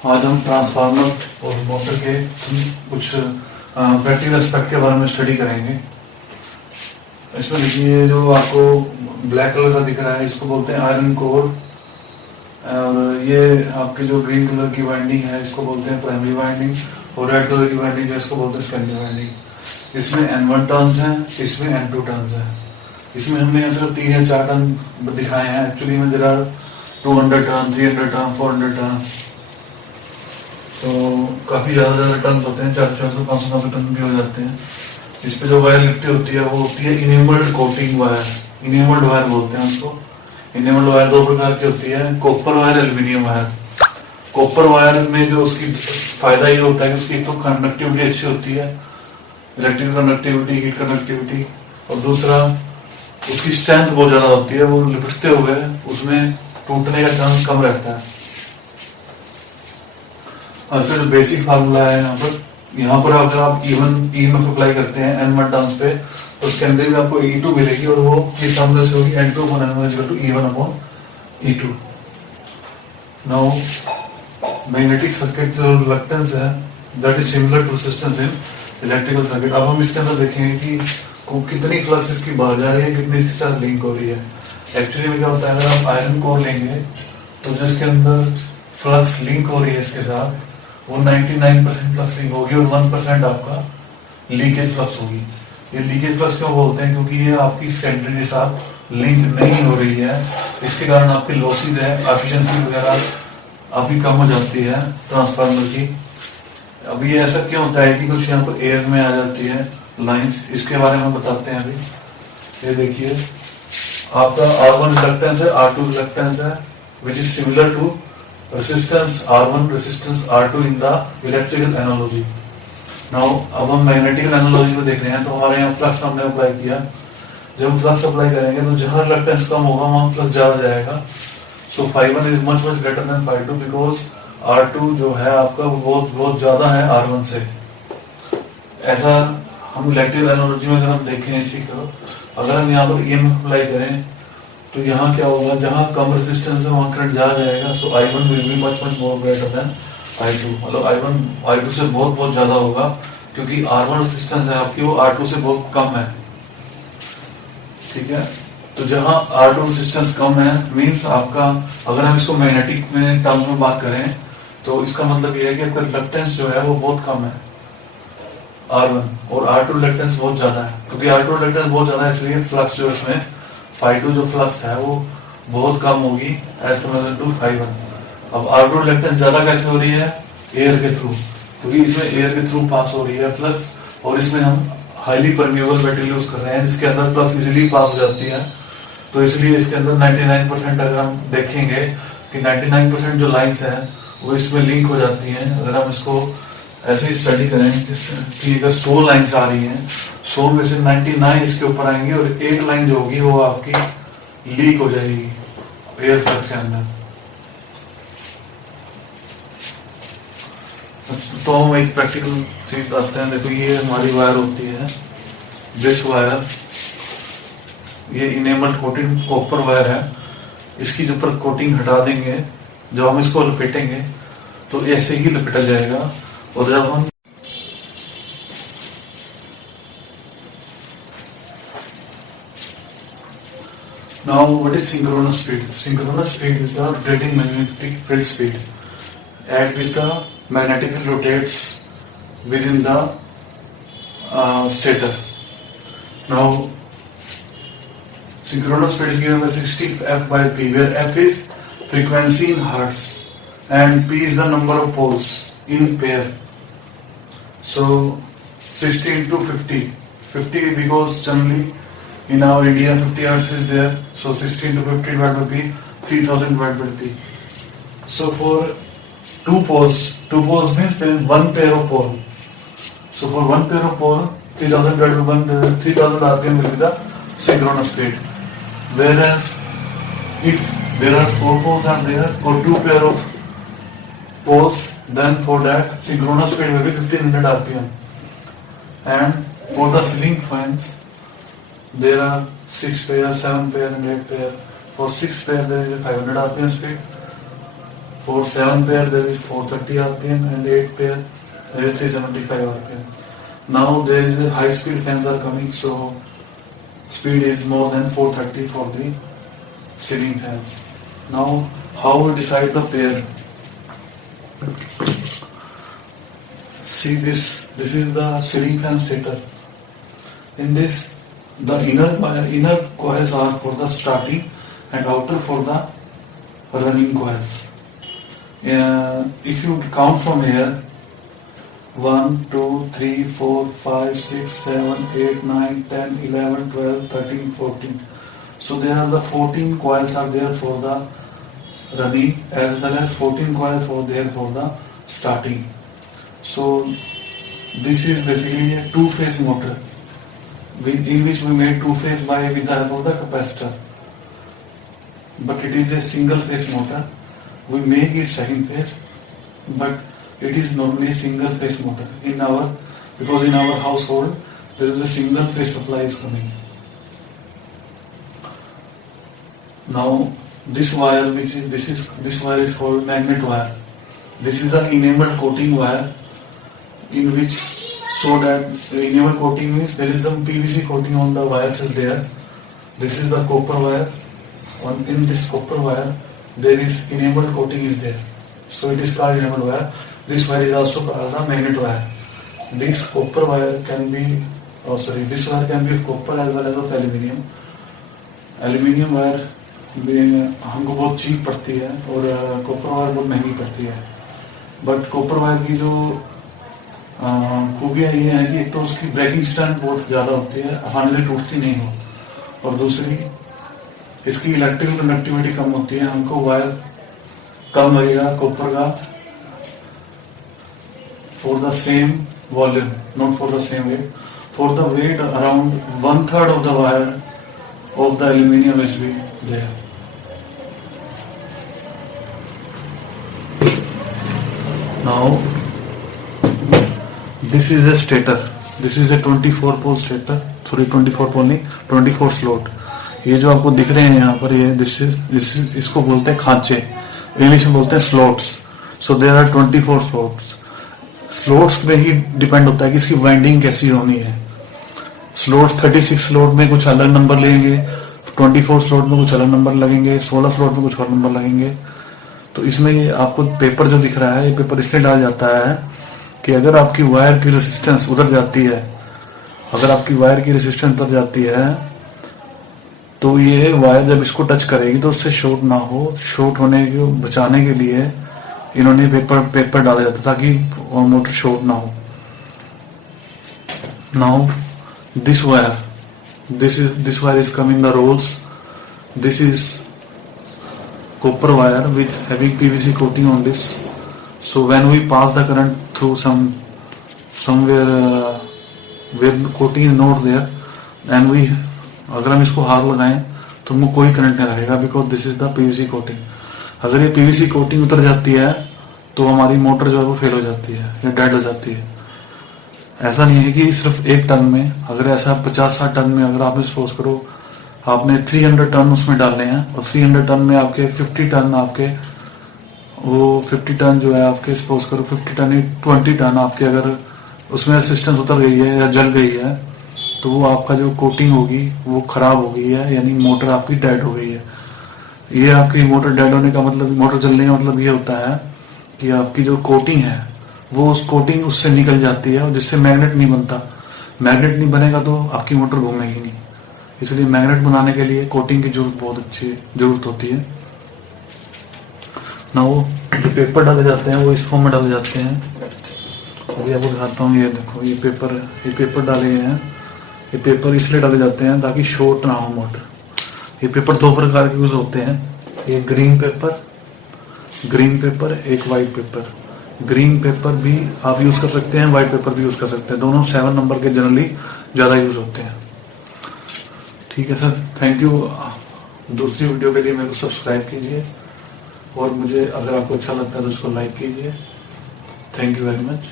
आज हम ट्रांसफार्मर और मोटर के कुछ प्रैक्टिकल एस्पेक्ट के बारे में स्टडी करेंगे। इसमें देखिए जो आपको ब्लैक कलर का दिख रहा है इसको बोलते हैं आयरन कोर, और ये आपके जो ग्रीन कलर की वाइंडिंग है इसको बोलते हैं प्राइमरी वाइंडिंग, और रेड कलर की वाइंडिंग है इसको बोलते हैं सेकेंडरी वाइंडिंग। इसमें N1 टर्न्स हैं, इसमें N2 टर्न्स हैं। इसमें हमने यहाँ सिर्फ 3 या 4 टर्न दिखाए हैं, एक्चुअली में there are 200 turn, 300 turn, 400 turn, तो काफी ज्यादा टर्न होते हैं, 400, 500 टर्न भी हो जाते हैं। इस पे जो वायर लिपटी होती है वो होती है इनेमल्ड कोटिंग वायर, इनेमल्ड वायर बोलते हैं उसको। इनेमल्ड वायर 2 प्रकार की होती है, copper wire, aluminium wire. Copper wire में जो उसकी फायदा ये होता है कि उसकी एक तो कंडक्टिविटी अच्छी होती है, इलेक्ट्रिकल कंडक्टिविटी, हीट कंडक्टिविटी, और दूसरा उसकी स्ट्रेंथ बहुत ज्यादा होती है, वो लिपटते हुए उसमें टूटने का चांस कम रहता है। और फिर बेसिक फार्मूला है यहाँ पर अगर आप इवन ईएमएफ अप्लाई करते हैं N1 टर्न्स पे तो उसके अंदर भी आपको E2 मिलेगी, और वो किस फॉर्मूले से होगी, N2 upon N1 is equal to E1 upon E2। Now magnetic circuit जो रिलक्टेंस है that is similar to resistance in electrical circuit. अब हम इसके अंदर देखेंगे कि कितनी फ्लक्स इसकी बाहर जा रही है, कितनी इसके साथ लिंक हो रही है। एक्चुअली में क्या होता है, अगर आप आयरन कोर लेंगे तो जिसके अंदर फ्लक्स लिंक हो रही है इसके साथ वो 99% फ्लक्स लिंक होगी, और 1% आपका लीकेज फ्लक्स होगी। ये लीकेज फ्लक्स क्यों बोलते हैं, क्योंकि ये आपकी सेकेंडरी के साथ लिंक नहीं हो रही है, इसके कारण आपकी लॉसेज है, एफिशिएंसी वगैरह आपकी कम हो जाती है ट्रांसफार्मर की। अब ये ऐसा क्यों होता है कि कुछ यहाँ पर एयर में आ जाती है लाइंस, इसके बारे में बताते हैं अभी। ये देखिए आपका R1 रिलक्टेंस है, R2 रिलक्टेंस है, which is similar to resistance R1, resistance R2 in the electrical analogy। Now अब हम मैग्नेटिकल एनालॉजी में देख रहे हैं, तो हमारे यहाँ फ्लक्स हमने अप्लाई किया। जब फ्लक्स अप्लाई करेंगे तो जहां रिलक्टेंस कम होगा वहां फ्लक्स ज्यादा जाएगा। सो ∅1 is much greater than ∅2 because R2 जो है आपका वो बहुत ज्यादा है R1 से। ऐसा हम इलेक्ट्रिकल एनालॉजी में अगर हम देखें इसी को, अगर हम यहाँ पर ईएमएफ अप्लाई करें तो यहाँ क्या होगा, जहां कम रेजिस्टेंस है वहां करंट ज्यादा जाएगा। सो I1 will be much more greater than I2, मतलब I2 से बहुत ज्यादा होगा, क्योंकि R1 रेजिस्टेंस है आपकी वो R2 से बहुत कम है। ठीक है, तो जहां R2 रेजिस्टेंस कम है मींस आपका, अगर हम इसको मैग्नेटिक में टर्म्स में बात करें तो इसका मतलब ये है कि आपका रिलक्टेंस जो है वो बहुत कम है R1, और R2 रिलक्टेंस बहुत ज्यादा है। क्योंकि R2 रिलक्टेंस बहुत ज्यादा है इसलिए फ्लक्स जो इसमें ∅2 जो फ्लक्स है वो बहुत कम होगी एज कम्पेयर टू ∅1। अब R2 रिलक्टेंस ज्यादा कैसे हो रही है, एयर के थ्रू, क्योंकि इसमें एयर के थ्रू पास हो रही है फ्लक्स, और इसमें हम हाईली परमिएबल मटेरियल यूज कर रहे हैं जिसके अंदर फ्लक्स इजीली पास हो जाती है। तो इसलिए इसके अंदर 99% अगर हम देखेंगे कि 99% जो लाइन्स हैं वो इसमें लिंक हो जाती हैं। अगर हम इसको ऐसे ही स्टडी करें कि अगर 100 लाइन्स आ रही हैं, 100 में से 99 इसके ऊपर आएंगी, और एक लाइन जो होगी वो आपकी लीक हो जाएगी एयर फ्लक्स के अंदर। तो हम एक प्रैक्टिकल चीज बताते हैं। देखो ये हमारी वायर होती है, दिस वायर, ये इनेमल्ड कोटिंग कॉपर वायर है। इसकी जो ऊपर कोटिंग हटा देंगे, जब हम इसको लपेटेंगे तो ऐसे ही लपेटा जाएगा। और जब हम now what is synchronous speed? Synchronous speed is the rotating magnetic field speed at which the magnetic field rotates within the stator. Now synchronous speed is given by 60 F by P, where F is frequency in hertz and P is the number of poles in pair. So 60 into 50, 50 because generally in our India 50 hertz is there, so 60 into 50 divided by P, 3000 divided by P. So for two poles means there is one pair of pole. So for one pair of pole, 3000 divided by 1, 3000 RPM will be the synchronous speed. Whereas if there are 4 poles are there or 2 pair of poles, then for that synchronous speed will be 1500 RPM. And for the ceiling fans there are 6 pair, 7 pair and 8 pair. For 6 pair there is a 500 RPM speed. For 7 pair there is 430 RPM and 8 pair there is 375 RPM. Now there is a high speed fans are coming, so speed is more than 430 for the ceiling fans. Now how we decide the pair? See this is the ceiling fan stator. In this, the inner coils are for the starting and outer for the running coils. If you count from here, 1, 2, 3, 4, 5, 6, 7, 8, 9, 10, 11, 12, 13, 14. So there are the 14 coils are there for the running as well as 14 coils for there for the starting. So this is basically a two-phase motor in which we made two-phase with the help of the capacitor. But it is a single-phase motor. We make it second phase, but it is normally a single-phase motor. Because in our household there is a single-phase supply is coming. Now this wire, this wire is called magnet wire. This is the enameled coating wire, in which so that enameled coating means there is some PVC coating on the wires is there. This is the copper wire. In this copper wire there is enameled coating is there. So it is called enameled wire. This wire is also called the magnet wire. This copper wire can be, this wire can be of copper as well as of aluminium. Aluminium wire हमको बहुत cheap पड़ती है और copper wire बहुत महंगी पड़ती है. But copper wire की जो खूबियाँ ये है कि एक तो उसकी ब्रेकिंग स्ट्रेंथ बहुत ज़्यादा होती है, आसानी से टूटती नहीं हो, और दूसरी इसकी इलेक्ट्रिकल कंडक्टिविटी कम होती है. हमको वायर कम लगेगा कॉपर का for the same volume, not for the same weight. For the weight around 1/3 of the wire of the aluminium is be there. Now this is a stator. This is a 24 pole stator. Sorry, 24 pole नहीं, 24 slot. ये जो आपको दिख रहे हैं यहाँ पर, ये this is इसको बोलते हैं खांचे, इंग्लिश में बोलते हैं slots. So there are 24 slots. Slots में ही डिपेंड होता है कि इसकी वाइंडिंग कैसी होनी है. स्लॉट 36 स्लॉट में कुछ अलग नंबर लेंगे, 24 स्लॉट में कुछ अलग नंबर लगेंगे, 16 स्लॉट में कुछ और नंबर लगेंगे. तो इसमें ये आपको पेपर जो दिख रहा है, ये पेपर इसलिए डाला जाता है कि अगर आपकी वायर की रेजिस्टेंस उधर जाती है, तो ये वायर जब इसको टच करेगी तो उससे शॉर्ट ना हो. शॉर्ट होने को बचाने के लिए इन्होंने पेपर डाला जाता ताकि मोटर शॉर्ट ना हो. Now this wire is come in the rolls. This is copper wire with having PVC coating on this. So when we pass the current through somewhere where coating is not there, and अगर हम इसको हाथ लगाएं तो हमको कोई current नहीं लगेगा, because this is the PVC coating. अगर ये PVC coating उतर जाती है तो हमारी मोटर जो है वो फेल हो जाती है या डेड हो जाती है. ऐसा नहीं है कि सिर्फ 1 टन में, अगर ऐसा 50-60 टन में अगर आप सपोज करो आपने 300 टन उसमें डालने हैं और 300 टन में आपके 50 टन जो है आपके सपोज करो 50 टन 20 टन आपके अगर उसमें रेजिस्टेंस उतर गई है या जल गई है, तो वो आपका जो कोटिंग होगी वो खराब हो गई है, यानी मोटर आपकी डेड हो गई है. ये आपकी मोटर डेड होने का मतलब, मोटर जलने का मतलब ये होता है कि आपकी जो कोटिंग है वो उस कोटिंग उससे निकल जाती है और जिससे मैग्नेट नहीं बनता. मैग्नेट नहीं बनेगा तो आपकी मोटर घूमेगी नहीं. इसलिए मैग्नेट बनाने के लिए कोटिंग की बहुत अच्छी जरूरत होती है. ना वो जो पेपर डाले जाते हैं वो इस फॉर्म में डाले जाते हैं. अभी आपको दिखाता हूँ. ये देखो, ये पेपर डाले गए हैं. ये पेपर इसलिए डाले जाते हैं ताकि शॉर्ट ना हो मोटर. ये पेपर 2 प्रकार के यूज होते हैं. एक ग्रीन पेपर, एक व्हाइट पेपर. ग्रीन पेपर भी आप यूज कर सकते हैं, व्हाइट पेपर भी यूज कर सकते हैं. दोनों 7 नंबर के जनरली ज्यादा यूज होते हैं. ठीक है सर, थैंक यू. दूसरी वीडियो के लिए मेरे को सब्सक्राइब कीजिए और मुझे अगर आपको अच्छा लगता है तो उसको लाइक कीजिए. Thank you very much.